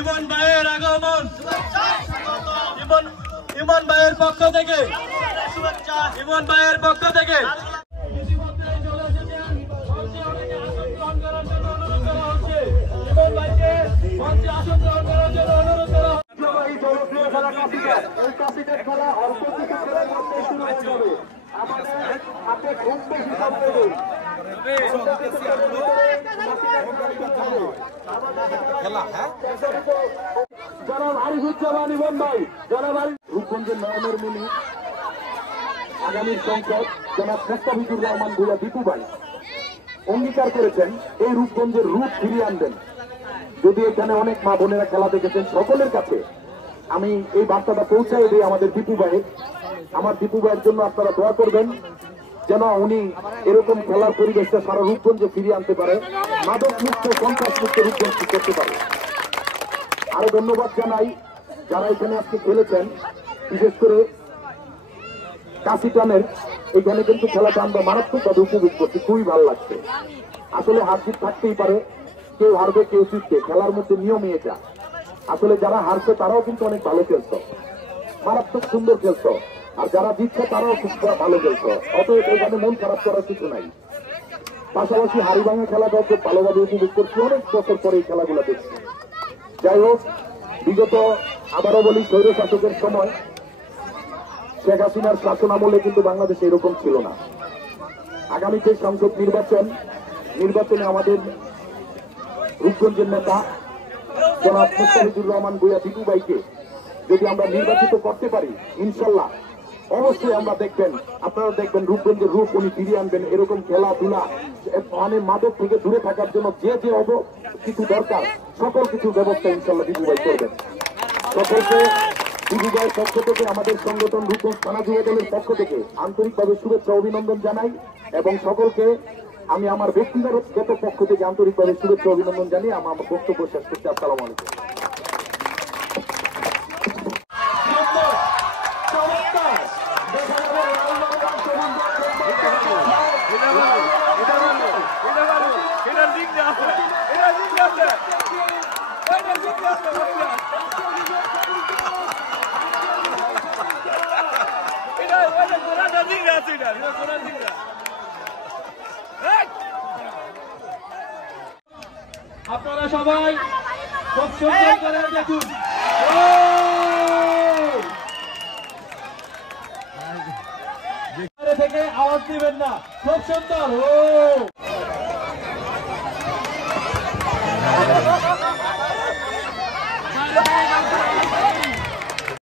ইমন ভাইয়ের আগমন, ইমন ভাইয়ের পক্ষ থেকে শুভেচ্ছা, ইমন ভাইয়ের পক্ষ থেকে রূপগঞ্জের নয়নের মিনি আগামী সংসদ জনাব মোস্তাফিজুর রহমান ভূঁইয়া দীপু ভাই অঙ্গীকার করেছেন এই রূপগঞ্জের রূপ ফিরিয়ে আনবেন। যদি এখানে অনেক মা বোনেরা খেলা দেখেছেন, সকলের কাছে আমি এই বার্তাটা পৌঁছাই দিই আমাদের দীপু ভাইয়ের। আমার দীপু ভাইয়ের জন্য আপনারা দোয়া করবেন যেন উনি এরকম খেলার পরিবেশটা সারা রূপগঞ্জে ফিরিয়ে আনতে পারে, মাদক মুক্ত সন্ত্রাস মুক্ত রূপগঞ্জ করতে পারে। আরো ধন্যবাদ জানাই যারা এখানে আজকে খেলেছেন, বিশেষ করে কাশিটানের এখানে কিন্তু খেলাটা আমরা মারাত্মকভাবে উপভোগ করছি, খুবই ভালো লাগছে। আসলে হার জিত থাকতেই পারে, কেউ হারবে কেউ জিতবে, খেলার মধ্যে নিয়মই এটা। আসলে যারা হারছে তারাও কিন্তু অনেক ভালো খেলতো, মারাত্মক সুন্দর খেলতো, আর যারা জিতছে তারাও খুব ভালো খেলতো। অতএব এখানে মন খারাপ করার কিছু নাই। পাশাপাশি হাড়িভাঙা খেলাটাও খুব ভালোভাবে উপভোগ করছি, অনেক বছর পরে এই খেলাগুলো দেখছি। যাই হোক, বিগত আবারও বলি স্বৈর শাসকের সময় শেখ হাসিনার শাসন আমলে কিন্তু বাংলাদেশে এরকম ছিল না। আগামীতে সংসদ নির্বাচনে আমাদের রূপগঞ্জের নেতা জনাব মোস্তাফিজুর রহমান ভূঁইয়া দীপু ভাইকে যদি আমরা নির্বাচিত করতে পারি, ইনশাল্লাহ অবশ্যই আমরা আপনারা দেখবেন রূপগঞ্জের রূপ উনি ফিরিয়ে আনবেন। এরকম খেলাধুলা মানে মাদক থেকে দূরে থাকার জন্য যে কিছু দরকার সকল কিছু ব্যবস্থা ইনশাল্লাহ দীপু ভাই করবেন। সকলকে দীপু ভাইয়ের পক্ষ থেকে, আমাদের সংগঠন রূপগঞ্জ থানা যুব দলের পক্ষ থেকে আন্তরিকভাবে শুভেচ্ছা অভিনন্দন জানাই, এবং সকলকে আমি আমার ব্যক্তিগত পক্ষ থেকে আন্তরিকভাবে শুভেচ্ছা অভিনন্দন জানিয়ে আমার বক্তব্য শেষ করছি। আসসালামু আলাইকুম। আপনারা সবাই খুব সুন্দর করে দেখুন, থেকে আওয়াজ দিবেন না, খুব সুন্দর।